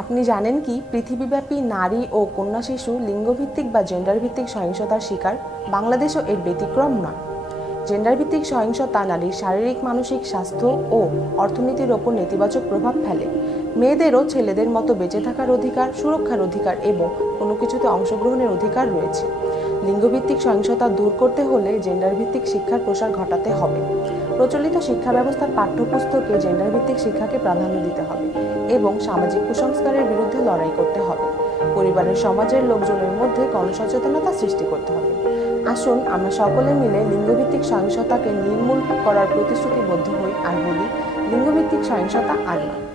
আপনি জানেন কি পৃথিবীব্যাপী নারী ও কন্যা শিশু লিঙ্গভিত্তিক বা জেন্ডার ভিত্তিক সহিংসতার শিকার? বাংলাদেশও এর ব্যতিক্রম নয়। জেন্ডার ভিত্তিক সহিংসতা নারীর শারীরিক মানসিক স্বাস্থ্য ও অর্থনীতির ওপর নেতিবাচক প্রভাব ফেলে। মেয়েদেরও ছেলেদের মতো বেঁচে থাকার অধিকার, সুরক্ষার অধিকার এবং কোনো কিছুতে অংশগ্রহণের অধিকার রয়েছে। লিঙ্গভিত্তিক সহিংসতা দূর করতে হলে জেন্ডার ভিত্তিক শিক্ষার প্রসার ঘটাতে হবে। প্রচলিত শিক্ষা ব্যবস্থার পাঠ্যপুস্তকে জেন্ডার ভিত্তিক শিক্ষাকে প্রাধান্য দিতে হবে এবং সামাজিক কুসংস্কারের বিরুদ্ধে লড়াই করতে হবে। পরিবারের সমাজের লোকজনের মধ্যে গণসচেতনতা সৃষ্টি করতে হবে। আসুন আমরা সকলে মিলে লিঙ্গভিত্তিক সহিংসতাকে নির্মূল করার প্রতিশ্রুতিবদ্ধ হই আর বলি, লিঙ্গভিত্তিক সহিংসতা আর নয়।